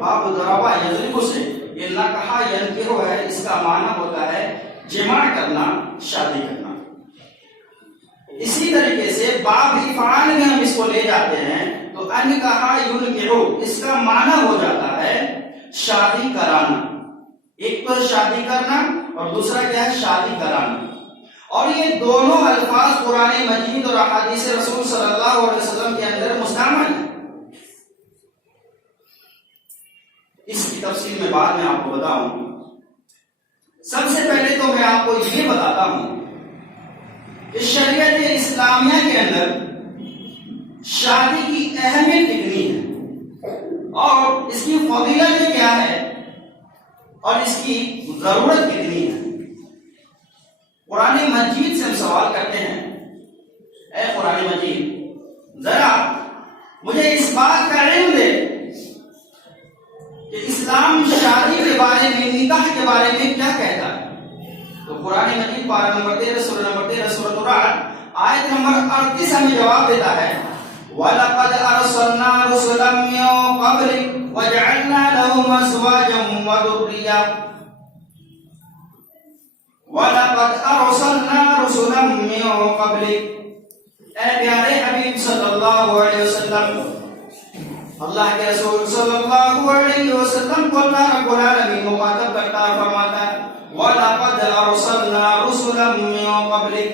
باب ضربہ یضرب سے یہ نکحہ ینکحو ہے، اس کا معنی ہوتا ہے جمع کرنا، شادی کرنا۔ اسی طریقے سے باب افعال میں ہم اس کو لے جاتے ہیں تو انکحہ ینکحو اس کا معنی ہو جاتا ہے شادی کرانا۔ ایک تو شادی کرنا اور دوسرا کیا ہے؟ شادی کرانا۔ اور یہ دونوں الفاظ قرآن مجید اور احادیث رسول صلی اللہ علیہ وسلم کے اندر مستعمل ہیں۔ اس کی تفصیل میں بعد میں آپ کو بتاؤں۔ سب سے پہلے تو میں آپ کو یہ بتاتا ہوں کہ شریعت اسلامیہ کے اندر شادی کی اہمیت کتنی ہے اور اس کی فضیلت کیا ہے اور اس کی ضرورت کتنی ہے۔ قرآن مجید سے ہم سوال کرتے ہیں، اے قرآن مجید ذرا مجھے اس بات کا علم دے کہ اسلام شادی کے بارے میں، نکاح کے بارے میں کیا کہتا ہے۔ تو قرآن مجید پارہ نمبر 13 سورہ نمبر 13 سورۃ الرعد آیت نمبر 38 ہمیں جواب دیتا ہے وَلَقَدْ أَرْسَلْنَا رُسُلًا مِّن قَبْلِكَ وَجَعَلْنَا لَهُمْ أَزْوَاجًا وَذُرِّيَّةً وَلَقَدْ أَرْسَلْنَا رُسُلًا مِّن قَبْلِكَ، اے پیارے حبیب صلی اللہ علیہ وسلم، اللہ کے رسول صلی اللہ علیہ وسلم کو اللہ رب العالمین مخاطب کرتا فرماتا ہے وَلَقَدْ أَرْسَلْنَا رُسُلًا مِّن قَبْلِكَ،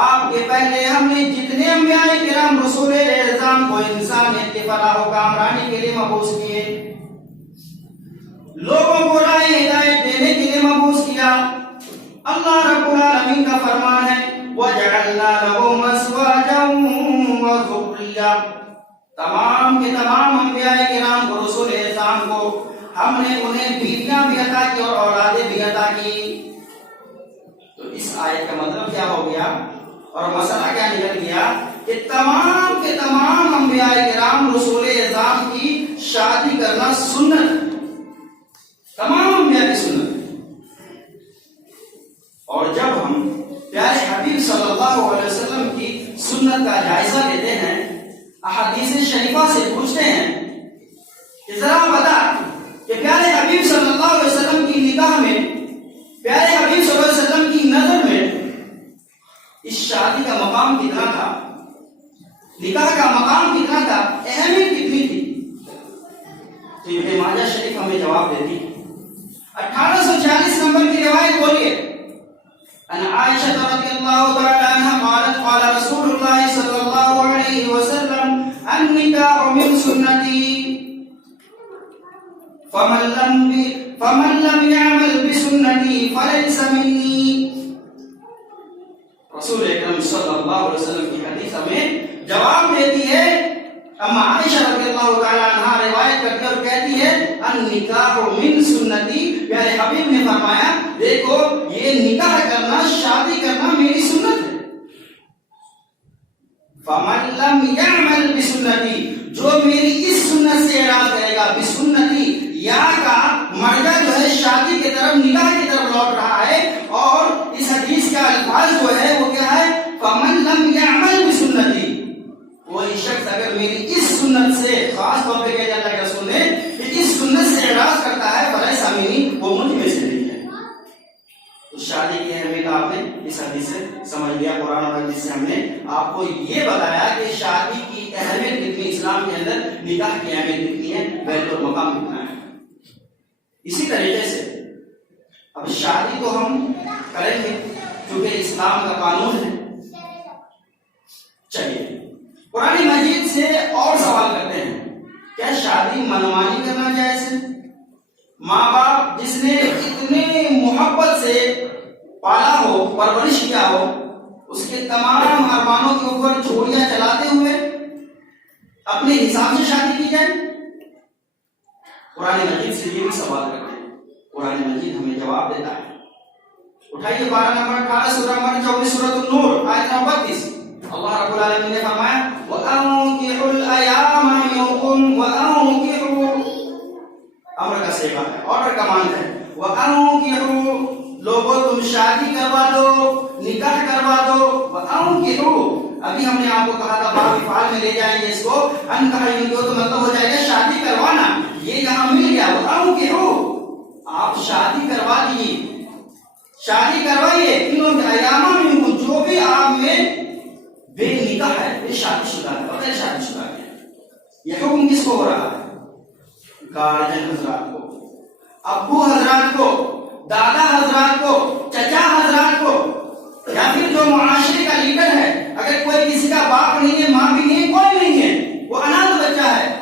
آپ کے پہلے ہم نے جتنے انبیاء کرام رسول اعظام کو انسانیت کی فلاح و کامرانی کے لیے مبعوث کیے، لوگوں کو راہ ہدایت دینے کے لیے مبعوث کیا، اللہ رب العالمین کا فرمان ہے وَجَعَلْنَا لَهُمْ أَزْوَاجًا وَذُرِّيَّةً، تمام کے تمام انبیاء کرام کو، رسول اعظام کو ہم نے انہیں بیویاں بھی عطا کی اور اولادیں بھی عطا کی۔ تو اس آیت کا مطلب کیا ہو گیا اور مسئلہ کیا نکل گیا کہ تمام کے تمام انبیاء کرام رسول اعظام کی شادی کرنا سنت ہے، تمام انبیاء کی سنت ہے۔ اور جب ہم پیارے حبیب صلی اللہ علیہ وسلم کی سنت کا جائزہ لیتے ہیں، احادیث شریفہ سے پوچھتے ہیں کہ ذرا بتا کہ پیارے حبیب صلی اللہ علیہ وسلم کی نکاح میں، پیارے حبیب صلی اللہ علیہ وسلم کی نظر میں اس شادی کا مقام کتنا تھا، نکاح کا مقام کتنا تھا، اہمیت کتنی تھی۔ تو ابن ماجہ شریف ہمیں جواب دیتی ہے۔ 1846 نمبر کی روایت بولیے ان عائشہ رضی اللہ تعالی عنہا قالت قال رسول اللہ صلی اللہ علیہ وسلم النکاح من سنتی فمن لم يعمل بسنتی فلیس منی۔ رسول اکرم صلی اللہ علیہ وسلم کی حدیث ہمیں جواب دیتی ہے، اما عائشہ رضی اللہ تعالی عنہا روایت کرتی اور کہتی ہے النکاح من سنتی، پیارے حبیب نے فرمایا دیکھو یہ نکاح کرنا، شادی کرنا میری سنت ہے۔ فمن لم يعمل بسنتی، جو میری اس سنت سے اعراض کرے گا، بسنتی یا کا مردہ جو ہے شادی کی طرف، نکاح کی طرف لوٹ رہا ہے، اور اس حدیث کا الفاظ جو ہے وہ کیا ہے فمن لم يعمل بسنتی، وہی شخص اگر میری اس سنت سے، خاص طور پہ کہہ اللہ کے رسول نے کہ اس سنت سے اعراض کرتا ہے فلیس منی، وہ مجھ میں سے نہیں ہے۔ تو شادی کی اہمیت آپ نے اس حدیث سے سمجھ لیا، قرآن اور حدیث سے ہم نے آپ کو یہ بتایا کہ شادی کی اہمیت کتنی، اسلام کے اندر نکاح کی اہمیت کتنی ہے، بیت اور مقام کتنا ہے۔ اسی طریقے سے اب شادی تو ہم کریں گے کیونکہ اسلام کا قانون ہے۔ چلیے قرآن مجید سے اور سوال کرتے ہیں، کیا شادی منمانی کرنا جائز ہے؟ ماں باپ جس نے اتنے محبت سے پالا ہو، پرورش کیا ہو، اس کے تمام ارمانوں کے اوپر چھوڑیاں چلاتے ہوئے اپنے حساب سے شادی کی جائے؟ قرآن مجید سے یہ بھی سوال کرتے ہیں، قرآن مجید ہمیں جواب دیتا ہے۔ اٹھائیے پارہ نمبر 18 سورہ نمبر 24 سورۃ النور آیت نمبر 32، اللہ رب العالمین نے فرمایا وَأَنكِحُوا الْأَيَامَ مِنكُمْ وَأَنكِحُوا، امر کا صیغہ ہے، آرڈر کمانڈ ہے، وَأَنكِحُوا، لوگوں تم شادی کروا دو، نکاح کروا دو، وَأَنكِحُوا، ابھی ہم نے آپ کو کہا تھا باب افعال میں لے جائیں گے اس کو، انکحا تو مطلب ہو جائے گا شادی کروانا، یہ یہاں مل شادی کروائیے ان ایامہ میں جو بھی آپ میں بے نکاح ہے، بے شادی شدہ ہے، بغیر شادی شدہ ہے. یہ حکم کس کو ہو رہا ہے؟ گارجن حضرات کو، ابو حضرات کو، دادا حضرات کو، چچا حضرات کو، یا پھر جو معاشرے کا لیڈر ہے. اگر کوئی کسی کا باپ نہیں ہے، ماں بھی نہیں ہے، کوئی نہیں ہے، وہ اناندھ بچہ ہے،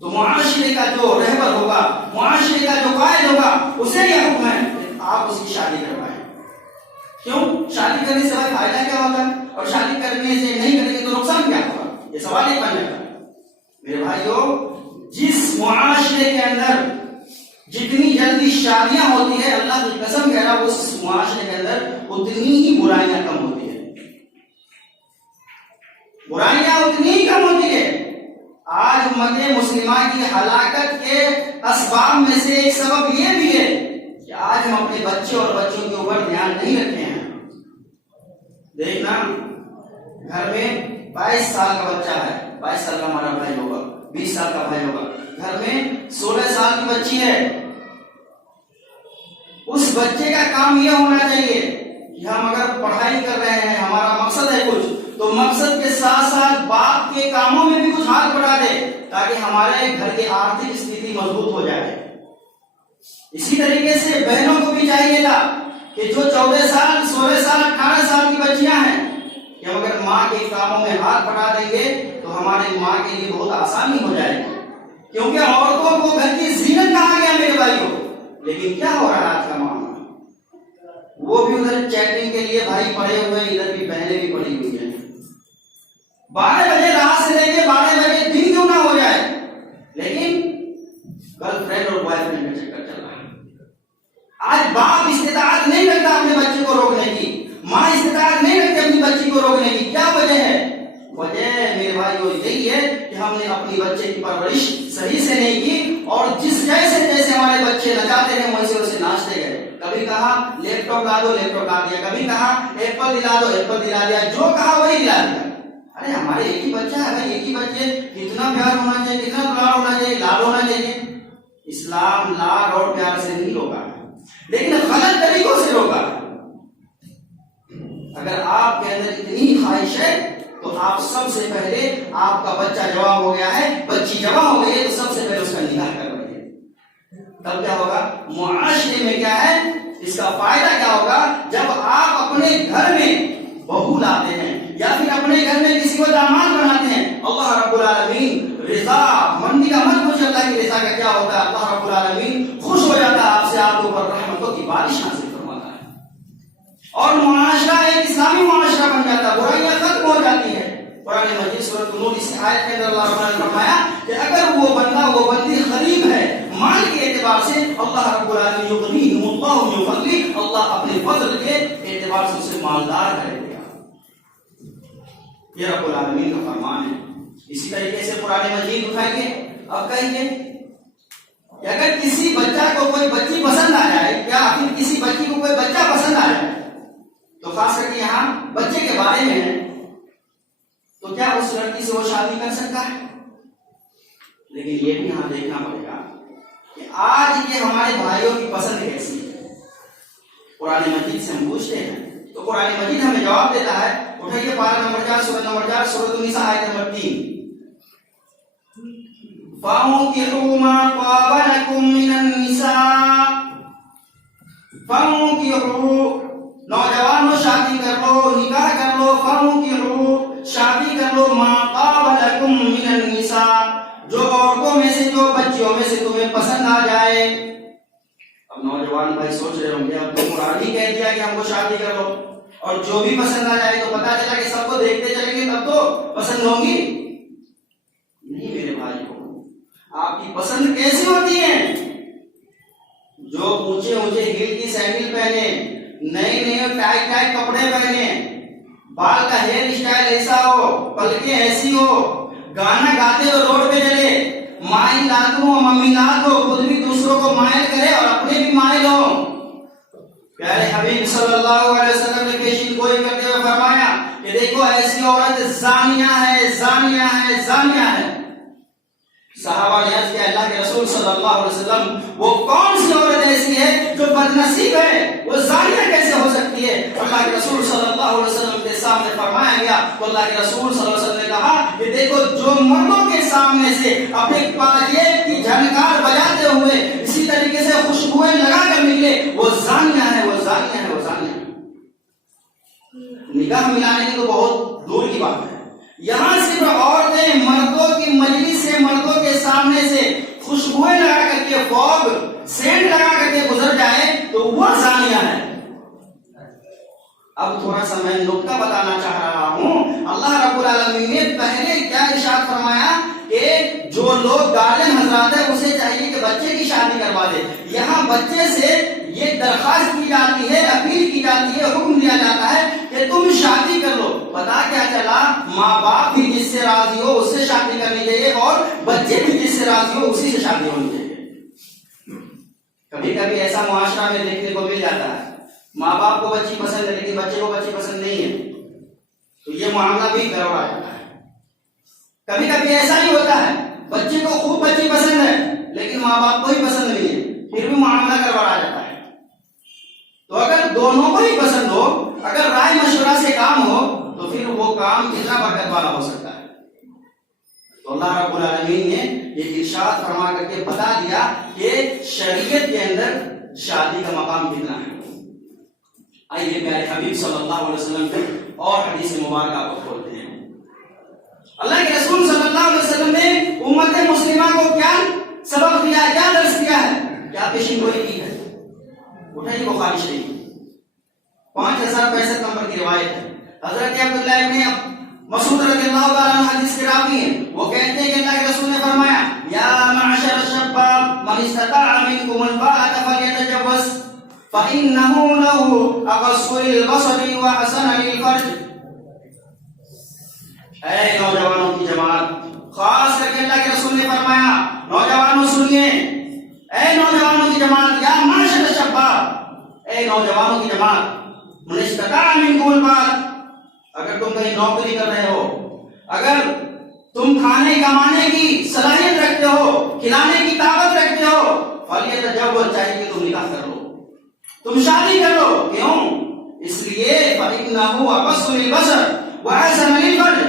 تو معاشرے کا جو رہبر ہوگا، معاشرے کا جو قائد ہوگا، اسے یہ حکم ہے کہ آپ اس کی شادی کروائیں. کیوں؟ شادی کرنے سے فائدہ کیا ہوگا، اور شادی کرنے سے نہیں کریں گے تو نقصان کیا ہوگا؟ یہ سوال ہی بن جاتا ہے. میرے بھائیو، جس معاشرے کے اندر جتنی جلدی شادیاں ہوتی ہے، اللہ کی قسم کہہ رہا ہوں، اس معاشرے کے اندر اتنی ہی برائیاں کم ہوتی ہے. برائیاں اتنی ہی کم ہوتی ہے. آج امت مسلمہ کی ہلاکت کے اسباب میں سے ایک سبب یہ بھی ہے کہ آج ہم اپنے بچے اور بچوں کے اوپر دھیان نہیں رکھتے ہیں. دیکھنا، گھر میں 22 سال کا بچہ ہے، 22 سال کا ہمارا بھائی ہوگا، 20 سال کا بھائی ہوگا، گھر میں 16 سال کی بچی ہے. اس بچے کا کام یہ ہونا چاہیے کہ ہم اگر پڑھائی کر رہے ہیں، ہمارا مقصد ہے کچھ، تو مقصد کے ساتھ ساتھ باپ کے کاموں میں بھی کچھ ہاتھ بڑھا دے تاکہ ہمارے گھر کی آرتھک استھتی مضبوط ہو جائے. اسی طریقے سے بہنوں کو بھی چاہیے گا کہ جو 14 سال 16 سال 18 سال کی بچیاں ہیں، کہ ہم اگر ماں کے کاموں میں ہاتھ بڑھا دیں گے تو ہمارے ماں کے لیے بہت آسانی ہو جائے گی. کیونکہ عورتوں کو گھر کی زینت کہا گیا میرے بھائیوں. لیکن کیا ہو رہا ہے آج کا معاملہ؟ وہ بھی ادھر چیٹنگ کے لیے بھائی پڑے ہوئے ہیں، ادھر بھی بہنیں بھی پڑی ہوئی ہیں. 12 بجے رات سے لے کے 12 بجے دن کیوں نہ ہو جائے، لیکن گرل فرینڈ اور بوائے فرینڈ کا چکر چل رہا ہے. آج باپ استطاعت نہیں رکھتا اپنے بچے کو روکنے کی، ماں استطاعت نہیں رکھتی اپنی بچی کو روکنے کی. کیا وجہ ہے؟ وجہ میرے بھائیو یہی ہے کہ ہم نے اپنی بچے کی پرورش صحیح سے نہیں کی، اور جس جیسے ہمارے بچے نچاتے ہیں ویسے ویسے ناچتے گئے. کبھی کہا لیپ ٹاپ لا دو، لیپ ٹاپ لا دیا. کبھی کہا ایپل دلا دو، ایپل دلا دیا. جو کہا وہی دلا دیا. ارے ہمارے ایک ہی بچہ ہے، ایک ہی بچے، کتنا پیار ہونا چاہیے، کتنا دلال ہونا چاہیے، لال ہونا چاہیے. اسلام لال اور پیار سے نہیں روکا، لیکن غلط طریقوں سے روکا. اگر آپ کے اندر اتنی خواہش ہے تو آپ سب سے پہلے، آپ کا بچہ جوان ہو گیا ہے، بچی جوان ہو گئی ہے، تو سب سے پہلے اس کا نکاح کروائیے. تب کیا ہوگا؟ معاشرے میں کیا ہے، اس کا فائدہ کیا ہوگا؟ جب آپ اپنے گھر میں بہو لاتے ہیں یا پھر اپنے گھر میں کسی کو داماد بناتے ہیں، اللہ رب العالمین رضا مندی کا مت پوچھے، اللہ کی رضا کا کیا ہوتا ہے؟ اللہ رب العالمین خوش ہو جاتا ہے آپ سے، آپ کے اوپر رحمتوں کی بارش نازل فرماتا ہے، اور معاشرہ ایک اسلامی معاشرہ بن جاتا ہے، برائیاں ختم ہو جاتی ہے. قرآن مجید سورۃ النور اس آیت کے اندر اللہ رب العالمین نے فرمایا کہ اگر وہ بندہ، وہ بندی غریب ہے مال کے اعتبار سے، اللہ رب العالمین یغنیہم اللہ من فضلہ، اللہ اپنے فضل کے اعتبار سے اسے مالدار کرے گا. یہ رب العالمین کا فرمان ہے. اسی طریقے سے قرآن مجید اٹھائیے، اب کہیے کہ اگر کسی بچہ کو کوئی بچی پسند آ جائے، یا پھر کسی بچی کو کوئی بچہ پسند آ جائے، تو خاص کر کے یہاں بچے کے بارے میں ہے، تو کیا اس لڑکی سے وہ شادی کر سکتا ہے؟ لیکن یہ بھی یہاں دیکھنا پڑے گا کہ آج کے ہمارے بھائیوں کی پسند کیسی ہے. قرآن مجید سے ہم پوچھتے ہیں تو قرآن مجید ہمیں جواب دیتا ہے. اٹھائیے پارہ نمبر 4 سورۃ نمبر 4 سورۃ النساء آیت نمبر 3. فَانكِحُوا مَا طَابَ لَكُم مِّنَ النِّسَاءِ، فَانكِحُوا، نوجوانوں شادی کر لو، نکاح کر لو. فَانكِحُوا، شادی کر لو. مَا طَابَ لَكُم مِّنَ النِّسَاءِ، جو عورتوں میں سے، جو بچیوں میں سے تمہیں پسند آ جائے. اب نوجوان بھائی سوچ رہے ہوں گے، اب تو قرآن ہی کہہ دیا کہ ہم کو شادی کر لو، اور جو بھی پسند آ جائے تو پتا چلا کہ سب کو دیکھتے چلیں گے تب تو پسند ہوں گی. نہیں میرے بھائی کو، آپ کی پسند کیسی ہوتی ہے؟ جو اونچے اونچے ہیل کی سینڈل پہنے، نئے نئے ٹائٹ ٹائٹ کپڑے پہنے، بال کا ہیئر اسٹائل ایسا ہو، پلکیں ایسی ہو، گانا گاتے ہوئے روڈ پہ چلے، مائل لات ہو، ممی لات ہو، خود بھی دوسروں کو مائل کرے اور اپنے بھی مائل ہو. پیارے حبیب صلی اللہ علیہ وسلم نے پیشین گوئی کرتے ہوئے فرمایا کہ دیکھو ایسی عورت زانیہ ہے، زانیہ ہے، زانیہ ہے. صحابہ نے عرض کیا اللہ کے رسول صلی اللہ علیہ وسلم وہ کون سی عورت ایسی ہے جو بدنصیب ہے، وہ زانیہ کیسے ہو سکتی ہے؟ اللہ کے رسول صلی اللہ علیہ وسلم کے سامنے فرمایا گیا تو اللہ کے رسول صلی اللہ علیہ وسلم نے کہا کہ دیکھو جو مردوں کے سامنے سے اپنے پاجیب کی جھنکار بجاتے ہوئے اسی طریقے سے خوشبوئیں لگا کر نکلے وہ زانیہ ہے، وہ زانیہ ہے، وہ زانیہ ہے۔ نکاح ملانے کی تو بہت دور کی بات ہے، یہاں صرف عورتیں مردوں کی مجلس سے مردوں کے سامنے سے خوشبوئیں لگا کر کے فوگ سینٹ لگا کر کے گزر جائے تو وہ زانیہ ہے۔ اب تھوڑا سا میں نکتہ بتانا چاہ رہا ہوں، اللہ رب العالمین نے پہلے کیا ارشاد فرمایا کہ جو لوگ گارجن حضرات ہیں اسے چاہیے کہ بچے کی شادی کروا دے۔ یہاں بچے سے یہ درخواست کی جاتی ہے، اپیل کی جاتی ہے، حکم دیا جاتا ہے کہ تم شادی کر لو۔ پتا کیا چلا، ماں باپ بھی جس سے راضی ہو اس سے شادی کرنی چاہیے اور بچے بھی جس سے راضی ہو اسی سے شادی ہونی چاہیے۔ کبھی کبھی ایسا معاشرہ میں دیکھنے کو مل جاتا ہے، ماں باپ کو بچی پسند ہے لیکن بچے کو بچی پسند نہیں ہے، تو یہ معاملہ بھی گڑبڑا جاتا ہے۔ کبھی کبھی ایسا ہی ہوتا ہے، بچے کو خوب بچی پسند ہے لیکن ماں باپ کو ہی پسند نہیں ہے، پھر بھی معاملہ گڑبڑا جاتا ہے۔ تو اگر دونوں کو ہی پسند ہو، اگر رائے مشورہ سے کام ہو تو پھر وہ کام کتنا برکت والا ہو سکتا ہے۔ تو اللہ رب العالمین نے یہ ارشاد فرما کر کے بتا دیا کہ شریعت کے اندر شادی کا مقام کتنا ہے۔ آئیے پیارے حبیب صلی اللہ علیہ وسلم کے اور حدیث مبارکہ کو کھولتے ہیں۔ اللہ کے رسول صلی اللہ علیہ وسلم نے امت مسلمہ کو کیا سبق دیا ہے، کیا درس دیا ہے، کیا پیشین گوئی کی ہے؟ اٹھائیے بخاری شریف 5065 نمبر کی روایت ہے۔ حضرت عبداللہ ابن مسعود رضی اللہ تعالیٰ عنہ حدیث کے راوی ہیں، وہ کہتے ہیں کہ اللہ کے رسول نے فرمایا یا معشر الشباب من استطاع منکم الباءة فلیتجوز فإنه له أقص للبصر وأحسن للفرج۔ اے نوجوانوں کی جماعت، خاص کر کے اللہ کے رسول نے فرمایا نوجوانوں سنیے، اے نوجوانوں کی جماعت، یا معشر الشباب، اے نوجوانوں کی جماعت، من استطاع منکم الباءة، اگر تم کہیں نوکری کر رہے ہو، اگر تم کھانے کمانے کی صلاحیت رکھتے ہو، کھلانے کی طاقت رکھتے ہو، فلیتجوز، چاہیے کہ تم نکاح کر لو، تم شادی کر لو۔ کیوں؟ اس لیے فإنه أقص للبصر وأحسن للفرج،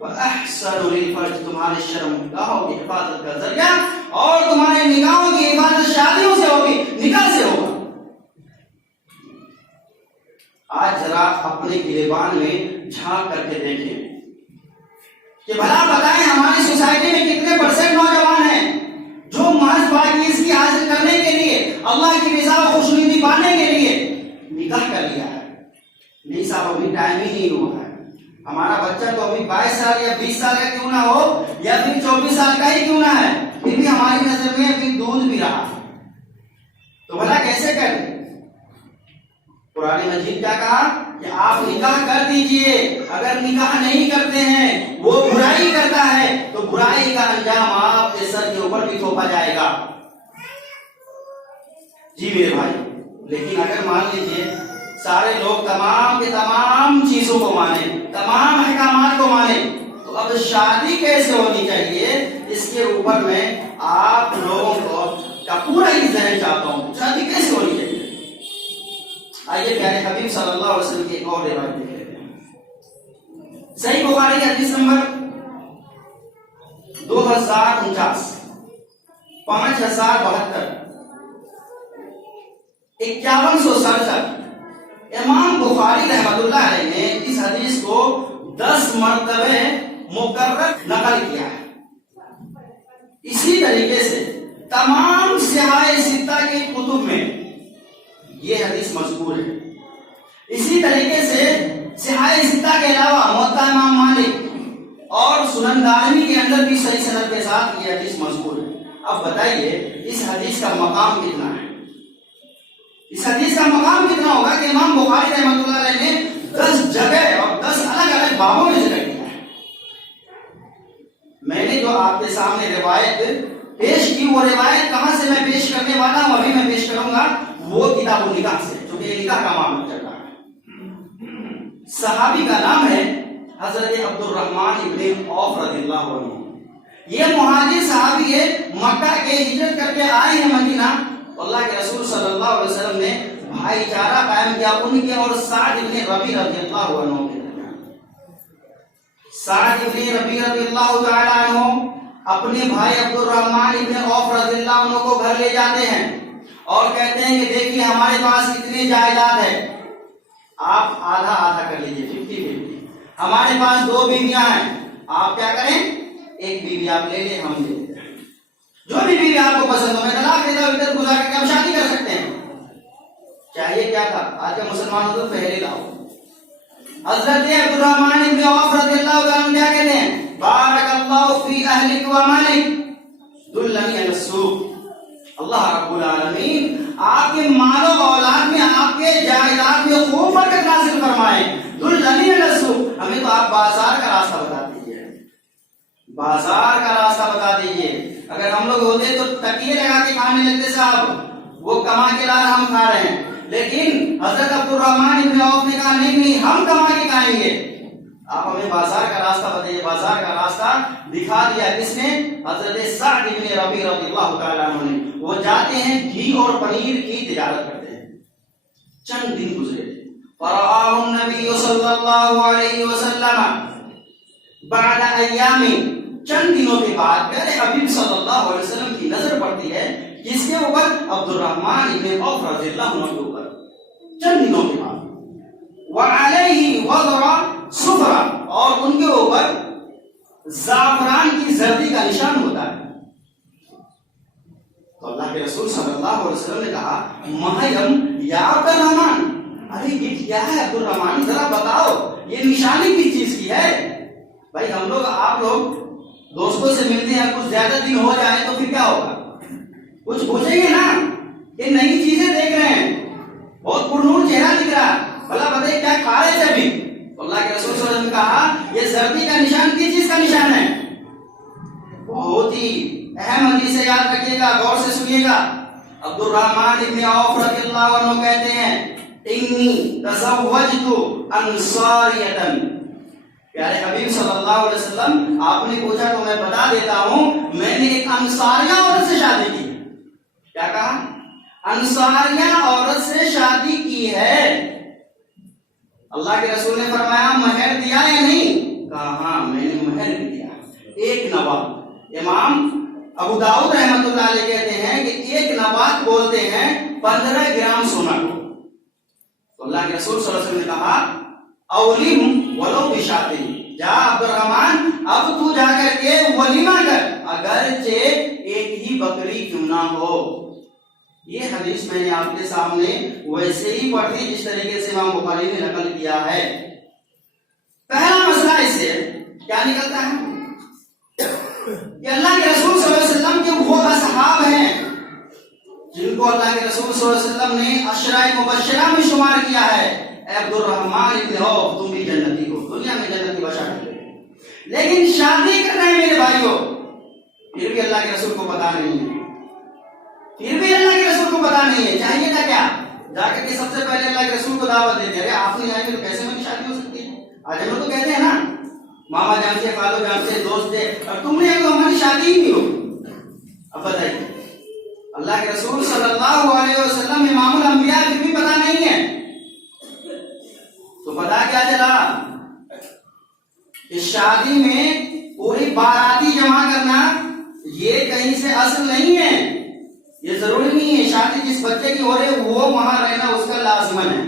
وأحسن للفرج، تمہارے شرم گاہوں کی حفاظت کا ذریعہ اور تمہارے نگاہوں کی حفاظت شادیوں سے ہوگی، نکاح سے ہوگا۔ آج ذرا اپنے گریبان میں جھانک کر کے دیکھیں کہ بھلا بتائیں ہماری سوسائٹی میں کتنے پرسنٹ نوجوان ہیں جو محض پاکیزگی حاصل کرنے کے لیے، اللہ کی رضا و خوشنودی پانے کے لیے نکاح کر لیا ہے۔ نہیں صاحب، ابھی ٹائم ہی نہیں ہوا ہے، ہمارا بچہ تو ابھی 22 سال یا 20 سال کا کیوں نہ ہو یا پھر 24 سال کا ہی کیوں نہ ہے، پھر بھی ہماری نظر میں ابھی دودھ بھی رہا، تو بھلا کیسے کریں؟ قرآن مجید کیا کہا کہ آپ نکاح کر دیجئے، اگر نکاح نہیں کرتے ہیں وہ برائی کرتا ہے تو برائی کا انجام آپ کے سر کے اوپر بھی تھوپا جائے گا۔ جی میرے بھائی، لیکن اگر مان لیجئے سارے لوگ تمام کے تمام چیزوں کو مانیں، تمام احکامات کو مانیں، تو اب شادی کیسے ہونی چاہیے اس کے اوپر میں آپ لوگوں کو کا پورا ہی ذہن چاہتا ہوں، شادی کیسے ہونی چاہیے۔ آئیے پیارے حبیب صلی اللہ علیہ وسلم کی ایک اور روایت دیکھ لیتے ہیں۔ صحیح بخاری حدیث نمبر 2049، 5072، 5167۔ امام بخاری رحمۃ اللہ علیہ نے اس حدیث کو 10 مرتبہ مکرر نقل کیا ہے۔ اسی طریقے سے تمام صحاح ستہ کے کتب میں یہ حدیث مذکور ہے۔ اسی طریقے سے صحاح ستہ کے علاوہ موطا امام مالک اور سنن دارمی کے اندر بھی صحیح سند کے ساتھ یہ حدیث مذکور ہے۔ اب بتائیے اس حدیث کا مقام کتنا ہے؟ اس حدیث کا مقام کتنا ہوگا کہ امام بخاری رحمۃ اللہ علیہ نے 10 جگہ اور 10 الگ الگ بابوں میں ذکر کیا ہے۔ میں نے جو آپ کے سامنے روایت پیش کی وہ روایت کہاں سے میں پیش کرنے والا ہوں، ابھی میں پیش کروں گا وہ کتاب النکاح سے، چونکہ نکاح کا معاملہ چل رہا ہے۔ صحابی کا نام ہے حضرت عبد الرحمن ابن عوف رضی اللہ عنہ۔ یہ مہاجر صحابی ہے، مکہ کے ہجرت کر کے آئے ہیں مدینہ، تو اللہ کے رسول صلی اللہ علیہ وسلم نے بھائی چارہ قائم کیا ان کے اور سعد ابن ربیع رضی اللہ عنہ کے درمیان۔ سعد ابن ربیع رضی اللہ تعالی عنہ اپنے بھائی عبد الرحمن ابن عوف رضی اللہ عنہ کو گھر لے جاتے ہیں اور کہتے ہیں کہ دیکھیے ہمارے پاس اتنی جائیداد ہے، آپ آدھا آدھا کر لیجیے، 50-50۔ ہمارے پاس 2 بیویاں ہیں، آپ کیا کریں، ایک بیوی آپ لے لیں، ہم لے لیں، جو بھی بیوی آپ کو پسند ہو، میں طلاق دیتا ہوں، عدت گزار کے آپ شادی کر سکتے ہیں۔ چاہیے کیا تھا، آج کا مسلمان تو پہلے لاؤ۔ حضرت عبد الرحمن ابن عوف رضی اللہ عنہ کیا کہتے ہیں، بارک اللہ فی اہلک و مالک دلنی علی السوق۔ اللہ رب العالمین آپ کے مال و اولاد میں، آپ کے جائیداد میں خوب برکت نازل فرمائے۔ دلنی علی السوق، ہمیں تو آپ بازار کا راستہ بتا دیجیے، بازار کا راستہ بتا دیجیے۔ اگر ہم لوگ ہوتے تو تکیے لگا کے کھانے لگتے صاحب، وہ کما کے لا ہم کھا رہے ہیں، لیکن حضرت عبد الرحمن ابن عوف نے کہا نہیں ہم کما کے کھائیں گے، آپ ہمیں بازار کا راستہ بتائیے۔ بازار کا راستہ دکھا دیا کس نے، حضرت سعد ابن ربیع رضی اللہ تعالیٰ عنہ نے۔ وہ جاتے ہیں گھی اور پنیر کی تجارت کرتے ہیں۔ چند دن گزرے، فرآہ النبی صلی اللہ علیہ وسلم بعد ایام، چند دنوں کے بعد پیارے حبیب صلی اللہ علیہ وسلم کی نظر پڑتی ہے جس کے اوپر، عبد الرحمن ابن عوف رضی اللہ عنہ کے اوپر، چند دنوں کے بعد، وعلیہ وضع صفرا، اور ان کے اوپر زعفران کی زردی کا نشان ہوتا ہے۔ تو اللہ کے رسول صلی اللہ علیہ وسلم نے کہا مہیم یا عبد الرحمن، ارے یہ کیا ہے عبد الرحمن، ذرا بتاؤ یہ نشانی کس چیز کی ہے؟ بھائی ہم لوگ آپ لوگ دوستوں سے ملتے ہیں، کچھ زیادہ دن ہو جائے تو پھر کیا ہوگا، کچھ پوچھیں گے نا کہ نئی چیزیں دیکھ رہے ہیں، بہت پرنور چہرہ دکھ رہا، بھلا بتائیے کیا کھا رہے تھے ابھی؟ تو اللہ کے رسول صلی اللہ علیہ وسلم نے کہا یہ زردی کا نشان کس چیز کا نشان ہے؟ بہت ہی اہم حدیث ہے، یاد رکھیے گا، غور سے سنیے گا۔ عبد الرحمن ابن عوف رضی اللہ عنہ کہتے ہیں انی تزوجت انصاریۃ، پیارے حبیب صلی اللہ علیہ وسلم آپ نے پوچھا تو میں بتا دیتا ہوں، میں نے ایک انصاریہ عورت سے شادی کی۔ کیا کہا؟ انصاریہ عورت سے شادی کی ہے۔ اللہ کے رسول نے فرمایا مہر دیا یا نہیں؟ کہا ہاں میں نے مہر بھی دیا، 1 نوات۔ امام ابو داؤد رحمۃ اللہ علیہ کہتے ہیں کہ 1 نوات بولتے ہیں 15 گرام سونا کو۔ تو اللہ کے رسول صلی اللہ علیہ وسلم نے کہا اولیم ولو بشاتن، جا عبد الرحمن اب تو جا کر کے ولیمہ کر، اگرچہ ایک ہی بکری کیوں نہ ہو۔ یہ حدیث میں نے آپ کے سامنے ویسے ہی پڑھ دی جس طریقے سے امام بخاری نے نقل کیا ہے۔ پہلا مسئلہ اس سے کیا نکلتا ہے کہ اللہ کے رسول صلی اللہ علیہ وسلم کے وہ اصحاب ہیں جن کو اللہ کے رسول صلی اللہ علیہ وسلم نے عشرۂ مبشرہ میں شمار کیا ہے۔ اے عبد الرحمن ابن عوف تم بھی جنتی ہو، دنیا میں جنتی بشارت ہے، لیکن شادی کرنا ہے میرے بھائیوں، پھر بھی اللہ کے رسول کو پتا نہیں ہے، پھر بھی اللہ کے رسول کو پتا نہیں ہے۔ چاہیے تھا کیا، جا کر کے سب سے پہلے اللہ کے رسول کو دعوت دیتے، ارے آپ نہیں آئے تو کیسے میری شادی ہو سکتی ہے؟ آج ہم لوگ تو کہتے ہیں نا ماما جان سے، خالو جان سے، دوست سے، اور تم نے تو ہماری شادی ہی نہیں ہو۔ اب بتائیے اللہ کے رسول صلی اللہ علیہ وسلم امام الانبیاء پھر بھی پتا نہیں ہے، تو پتا کیا چلا کہ شادی میں پوری باراتی جمع کرنا یہ کہیں سے اصل نہیں ہے، یہ ضروری نہیں ہے۔ شادی جس بچے کی ہو رہی ہے وہ وہاں رہنا اس کا لازمن ہے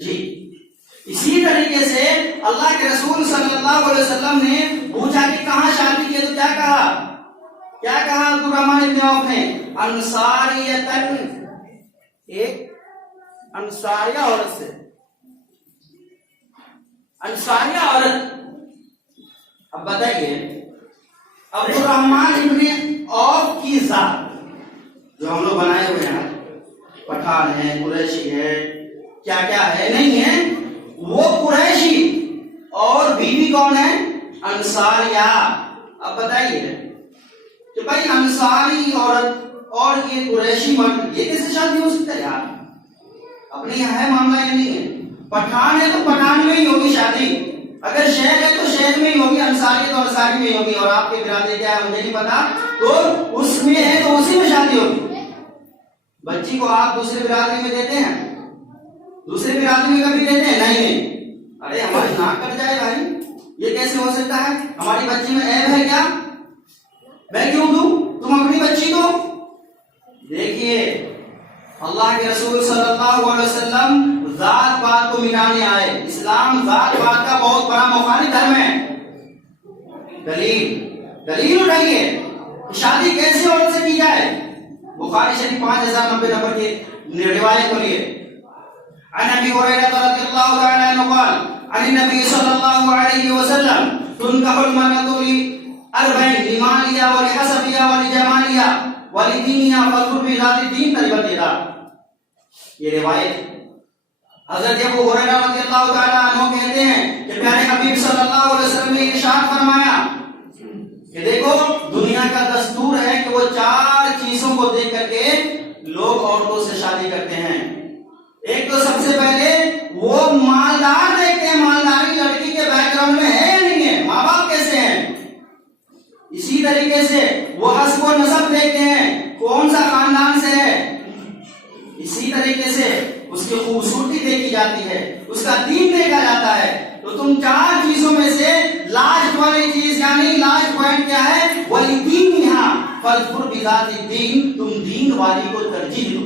جی۔ اسی طریقے سے اللہ کے رسول صلی اللہ علیہ وسلم نے پوچھا کہ کہاں شادی کی، تو کیا کہا عبد الرحمن ابن عوف نے، انصاریتن، ایک انصاریہ عورت سے، انصاریہ عورت۔ اب بتائیے عبد الرحمن ابن عوف کی ذات جو ہم لوگ بنائے ہوئے ہیں، پٹھان ہے، قریشی ہے، کیا کیا ہے، نہیں ہے، وہ قریشی اور بیوی کون ہے؟ انصاریہ۔ اب بتائیے کہ بھائی انصاری عورت اور یہ قریشی مرد یہ کیسے شادی ہو سکتا ہے یار؟ اپنے یہاں ہے معاملہ، یہ نہیں ہے، پٹھان ہے تو پٹھان میں ہی ہوگی شادی، اگر شیخ ہے تو شیخ میں ہی ہوگی، انصاری ہے تو انصاری میں ہی ہوگی، اور آپ کے برادری کیا ہے مجھے نہیں پتا، تو اس میں ہے تو اسی میں شادی ہوگی۔ بچی کو آپ دوسرے برادری میں دیتے ہیں؟ دوسرے برادری میں کبھی دیتے ہیں؟ نہیں۔ ارے ہماری ناک کٹ جائے بھائی، یہ کیسے ہو سکتا ہے؟ ہماری بچی میں عیب ہے کیا؟ میں کیوں دوں؟ تم اپنی بچی دو۔ دیکھیے اللہ کے رسول صلی اللہ علیہ وسلم ذات پات کو مٹانے آئے۔ اسلام ذات پات کا بہت بڑا مخالف دھرم ہے۔ دلیل اٹھائیے، شادی کیسے عورت سے کی جائے؟ بخاری شریف 5090 نمبر کی روایت پڑھیے۔ عن ابي هريره رضي الله تعالى عنه قال عن النبي صلى الله عليه وسلم تنكح المرأة لأربعين لمالها ولحسبها ولجمالها ولدينها فاظفر بذات الدين تربت يداك۔ یہ روایت حضرت ابو ہریرہ رضی اللہ تعالی عنہ کہتے ہیں کہ پیارے حبیب صلی اللہ علیہ وسلم نے ارشاد فرمایا کہ دیکھو دنیا کا دستور ہے کہ وہ 4 چیزوں کو دیکھ کر کے لوگ عورتوں سے شادی کرتے ہیں۔ ایک تو سب سے پہلے وہ مالدار دیکھتے ہیں، مالداری لڑکی کے بیک گراؤنڈ میں ہے یا نہیں ہے، ماں باپ کیسے ہیں۔ اسی طریقے سے وہ حسب و نسب دیکھتے ہیں، کون سا خاندان سے ہے۔ اسی طریقے سے اس کی خوبصورتی دیکھی جاتی ہے، اس کا دین دیکھا جاتا ہے۔ تو تم 4 چیزوں میں سے لاسٹ والی چیز یعنی لاسٹ پوائنٹ کیا ہے؟ وَلِدِينِهَا فَاظْفُرْ بِذَاتِ الدِّينِ، تم دین والی کو ترجیح دو۔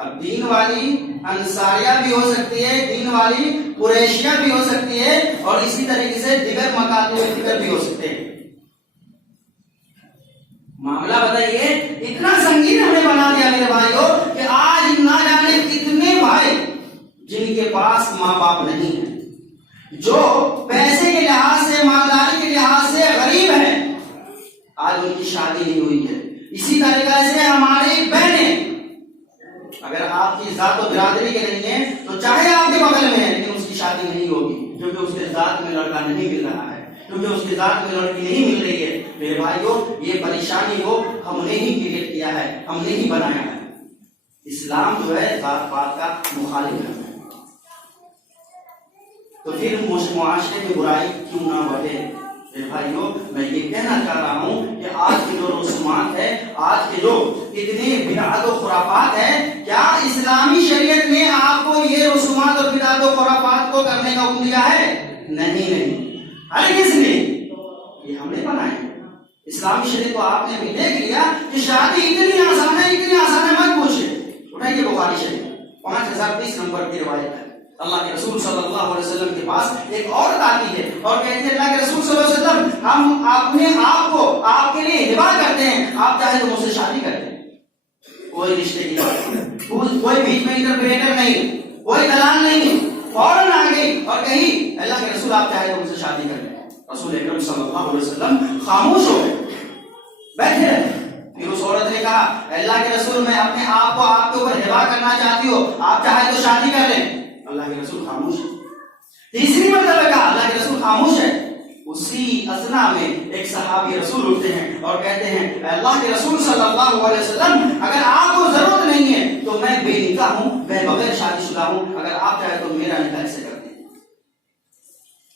اب دین والی انصاریہ بھی ہو سکتی ہے، دین والی قریشیہ بھی ہو سکتی ہے، اور اسی طریقے سے دیگر مکاتب ذکر بھی ہو سکتے ہیں۔ معاملہ بتائیے اتنا سنگین ہم نے بنا دیا میرے بھائیوں کہ آج نہ جانے کتنے بھائی جن کے پاس ماں باپ نہیں ہے، جو پیسے کے لحاظ سے مالداری کے لحاظ سے غریب ہیں، آج ان کی شادی نہیں ہوئی ہے۔ اسی طریقے سے ہماری بہنیں، اگر آپ کی ذات و برادری کے نہیں ہے تو چاہے آپ کے بغل میں ہے لیکن اس کی شادی نہیں ہوگی، کیونکہ اس کے ذات میں لڑکا نہیں مل رہا ہے، کیونکہ اس کی ذات میں لڑکی نہیں مل رہی ہے۔ میرے بھائیوں یہ پریشانی کو ہم نے ہی کریٹ کیا ہے، ہم نے ہی بنایا ہے۔ اسلام جو ہے ذات پات کا مخالف ہے، تو پھر معاشرے میں برائی کیوں نہ بڑھے؟ میرے بھائیوں میں یہ کہنا چاہ رہا ہوں کہ آج کے جو رسومات ہے، آج کے جو اتنے بدعات و خرافات ہیں، کیا اسلامی شریعت نے آپ کو یہ رسومات اور بدعات و خرافات کو کرنے کا حکم دیا ہے؟ نہیں۔ ارے کس نے؟ یہ ہم نے بنائے۔ اسلامی شریعت کو آپ نے بھی دیکھ لیا کہ شادی اتنی آسان ہے مت پوچھے۔ اٹھائیے بخاری شریف 5030 نمبر کی روایت ہے۔ اللہ کے رسول صلی اللہ علیہ وسلم کے پاس ایک عورت آتی ہے اور کہتی ہے اللہ کے رسول صلی اللہ علیہ وسلم ہم اپنے آپ کو آپ کے لیے ہبا کرتے ہیں، آپ چاہے تو مجھ سے شادی کر دیں۔ کوئی رشتے کی بات نہیں، کوئی بیچ میں انٹرپریٹر نہیں، کوئی دلال نہیں، فوراً آ گئی اور کہی اللہ کے رسول آپ چاہے تو مجھ سے شادی کر لیں۔ رسول اکرم صلی اللہ علیہ وسلم خاموش ہو گئے، بیٹھے رہے۔ پھر اس عورت نے کہا اللہ کے رسول میں اپنے آپ کو آپ کے اوپر ہبا کرنا چاہتی ہوں، آپ چاہے تو شادی کر لیں۔ اللہ کے رسول خاموش ہے۔ تیسری مرتبہ کہا اللہ کے رسول خاموش ہے۔ اسی اثنا میں ایک صحابی رسول اٹھتے ہیں اور کہتے ہیں اللہ کے رسول صلی اللہ علیہ وسلم اگر آپ کو ضرورت نہیں ہے تو میں بے نکاح ہوں، میں بغیر شادی شدہ ہوں، اگر آپ چاہے تو میرا نکاح سے کر دیں۔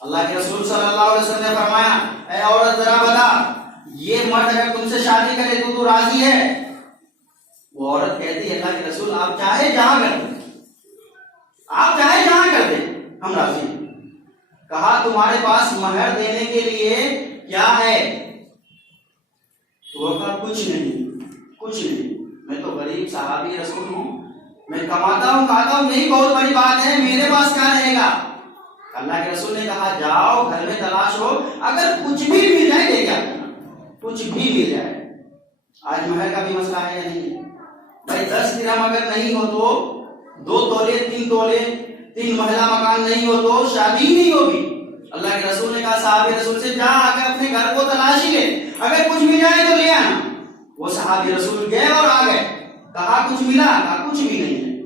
اللہ کے رسول صلی اللہ علیہ وسلم نے فرمایا اے عورت ذرا بتا یہ مرد اگر تم سے شادی کرے تو راضی ہے؟ وہ عورت کہتی ہے اللہ کے رسول آپ چاہے جہاں کر دیں، آپ چاہے جہاں کر دیں، ہم راضی ہیں۔ کہا تمہارے پاس مہر دینے کے لیے کیا ہے؟ تو وہ کہا کچھ نہیں، میں تو غریب صحابی رسول ہوں، میں کماتا ہوں کھاتا ہوں، یہی بہت بڑی بات ہے، میرے پاس کیا رہے گا؟ اللہ کے رسول نے کہا جاؤ گھر میں تلاش ہو، اگر کچھ بھی مل جائے لے کے آنا، کچھ بھی مل جائے۔ آج مہر کا بھی مسئلہ ہے یا نہیں؟ بھائی 10 درہم اگر نہیں ہو تو 2 تولے 3 تولے 3 محلہ مکان نہیں ہو تو شادی ہی نہیں ہوگی۔ اللہ کے رسول نے کہا صحابی رسول سے جا آگے اپنے گھر کو تلاشی لے، اگر کچھ مل جائے تو لے آنا۔ وہ صحابی رسول گئے اور آ گئے، کہا کچھ ملا؟ کہا کچھ بھی نہیں ہے۔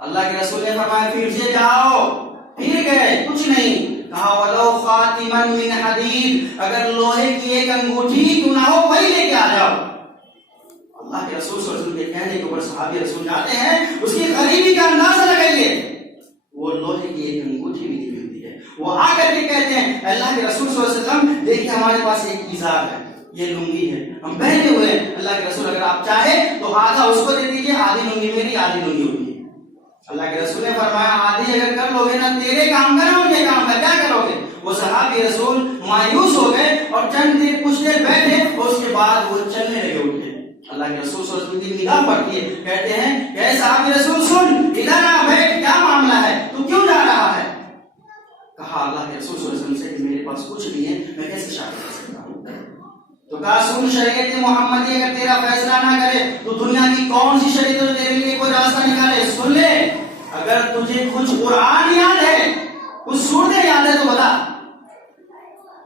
اللہ کے رسول نے فرمایا پھر سے جاؤ، پھر گئے، کچھ نہیں۔ کہا ولو خاتما من حدید، اگر لوہے کی ایک انگوٹھی کیوں نہ ہو وہی لے کے آ جاؤ۔ اللہ کے رسول صلی اللہ علیہ وسلم کے کہنے کے اوپر صحابی رسول جاتے ہیں، اس کی غریبی کا اندازہ لگائیے، وہ لوہے کی ایک انگوٹھی بھی نہیں ملتی ہے۔ وہ آ کر کے کہتے ہیں اللہ کے رسول صلی اللہ علیہ وسلم دیکھیے ہمارے پاس ایک ازار ہے، یہ لنگی ہے، ہم پہنے ہوئے ہیں، اللہ کے رسول اگر آپ چاہیں تو آدھا اس کو دے دیجیے، آدھی لنگی میری آدھی لنگی ہوگی۔ اللہ کے رسول نے فرمایا آدھی اگر کر لو گے نا تیرے کام کا نا مجھے کام کا، کیا کرو گے؟ وہ صحابی رسول مایوس ہو گئے اور چند دیر کچھ دیر بیٹھے اور اس کے بعد وہ چلنے لگے اٹھے۔ اللہ کے رسول صلی اللہ علیہ وسلم کی نگاہ پڑتی ہے، کہتے ہیں کہ اے صحابی رسول سن، ادھر آ بیٹھ، کیا معاملہ ہے، تو کیوں جا رہا ہے؟ کہا اللہ کے رسول صلی اللہ علیہ وسلم سے کہ میرے پاس کچھ نہیں ہے، میں کیسے شادی کر سکتا ہوں؟ تو کہا سن، شریعت محمدی اگر تیرا فیصلہ نہ کرے تو دنیا کی کون سی شریعت جو تیرے لیے کوئی راستہ نکالے؟ سن لے، اگر تجھے کچھ قرآن یاد ہے، کچھ سورتیں یاد ہے تو بتا۔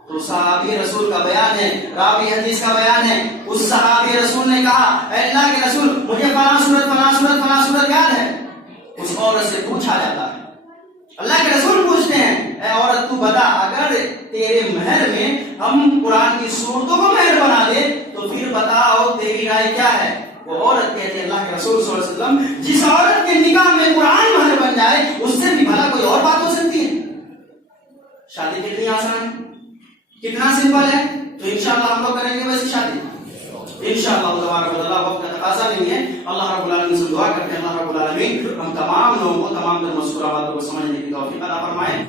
تو صحابی رسول کا بیان ہے، راوی حدیث کا بیان ہے، اس صحابی رسول نے کہا اے اللہ کے رسول مجھے فلاں سورت فلاں سورت فلاں سورت یاد ہے۔ اس عورت سے پوچھا جاتا ہے، اللہ کے رسول پوچھتے ہیں اے عورت تو بتا، اگر تیرے مہر میں ہم قرآن کی سورتوں کو مہر بنا دے تو پھر بتاؤ تیری رائے کیا ہے؟ وہ عورت کہتے ہیں اللہ کے رسول صلی اللہ علیہ وسلم جس عورت کے نکاح میں قرآن مہر بن جائے اس سے بھی بھلا کوئی اور بات ہو سکتی ہے؟ شادی کتنی آسان ہے، کتنا سمپل ہے۔ تو انشاءاللہ ہم لوگ کریں گے ویسی شادی انشاءاللہ تبارک و تعالی۔ وقت کا تقاضا نہیں ہے، اللہ رب العالمین سے دعا کرتے ہیں اللہ رب العالمین ہم تمام لوگوں کو تمام مذکورہ باتوں کو سمجھنے کی توفیق عطا فرمائے۔